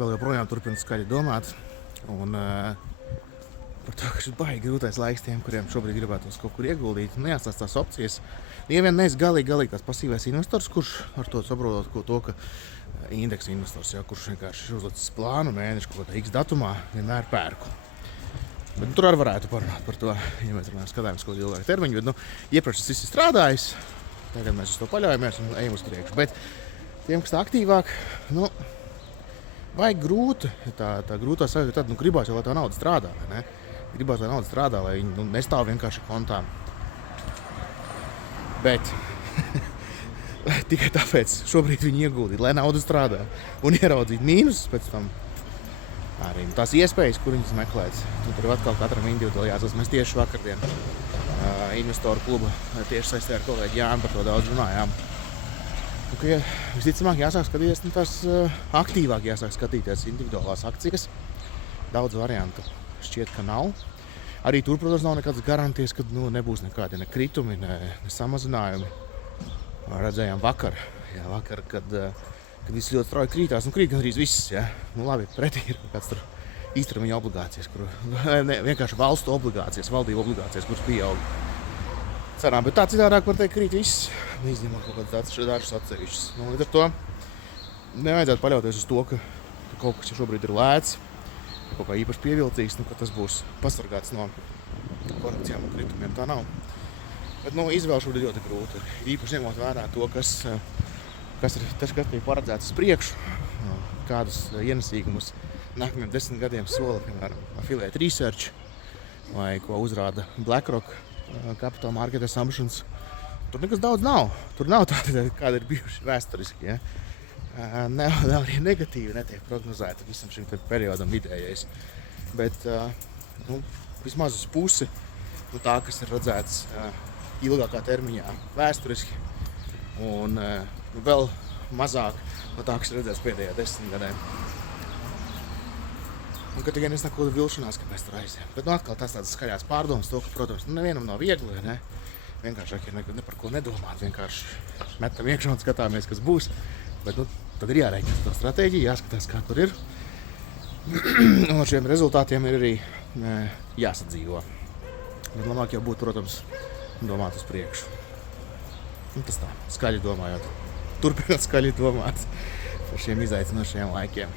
vēl joprojām turpinu skaļi domāt. Un par to, ka šis baigi grūtais laiks tiem, kuriem šobrīd gribētos kaut kur ieguldīt. Neatstās tās opcijas. Ja vien neesi galīgi tās pasīvais investors, kurš ar to saprotot to, ka indeksa investors, kurš vienkārši uzlicis plānu mēnešu kaut kādā X datumā, vienmēr pērku. Bet tur arī varētu parunāt par to, ja mēs skatāmies kaut kādu ilgāku termiņu. Bet, iepriekš tas viss ir strādājis, tagad mēs uz to paļaujamies un ejam uz priekšu. Bet tiem, kas tā aktīvāk, vajag grūti, tā grūtā sajūta tad, gribās jau, lai tā nauda strādā, vai ne? Gribās, lai nauda strādā, lai viņi nestāv vienkārši kontā. Bet tikai tāpēc šobrīd viņi ieguldīt, lai nauda strādā un ieraudzīt mīnusus pēc tam. Arī tās iespējas, kur viņas meklēt. Tur atkal katram individuāli jāsas. Mēs tieši vakardien investoru kluba tieši saistē ar kolēģi Jānu par to daudz runājām. Visticamāk jāsāk skatīties, tās aktīvāk jāsāk skatīties individuālās akcijas. Daudz variantu šķiet, ka nav. Arī tur, protams, nav nekādas garantijas, ka nebūs nekādi ne kritumi, ne samazinājumi. Redzējām vakar, kad viss ļoti strauji krītās, krīt gan arī viss, labi, pretī ir kāds tur īstermiņa obligācijas, vienkārši valstu obligācijas, valdību obligācijas, kuras pieaug cenām, bet tā citādāk var teikt, krīt viss, izņemot kaut kādas dažas atsevišķas. Līdz ar to nevajadzētu paļauties uz to, ka kaut kas šobrīd ir lēts, kaut kā īpaši pievilcīgs, ka tas būs pasargāts no korekcijām un kritumiem. Tā nav. Bet izvēle šobrīd ļoti grūti. Īpaši ņemot vērā to, kas ir paredzēts uz priekšu, kādus ienesīgumus nākamajiem 10 gadiem sola, piemēram, Affiliate Research vai ko uzrāda BlackRock Capital Market Assumptions. Tur nekas daudz nav. Tur nav tādi, kādi ir bijuši vēsturiski. Nav arī negatīvi netiek prognozēti visam šim periodam vidējais. Bet vismaz uz pusi tā, kas ir redzēts ilgākā termiņā vēsturiski un vēl mazāk no tā, kas ir redzēts pēdējā 10 gadiem. Un ka tikai nesnāk vilšanās, kāpēc tur aiziem. Bet atkal tas tādas skaļās pārdomas to, ka, protams, nevienam nav viegli, ne? Vienkāršāk ir ne par ko nedomāt, vienkārši metam iekšā un skatāmies, kas būs. Bet tad ir jārēķina to stratēģiju, jāskatās, kā tur ir. Un ar šiem rezultātiem ir arī jāsadzīvo. Bet labāk jau būtu, protams, domāt uz priekšu. Un tas tā, skaļi domājot. Turpināt skaļi domāt par šiem izaicinošajiem laikiem.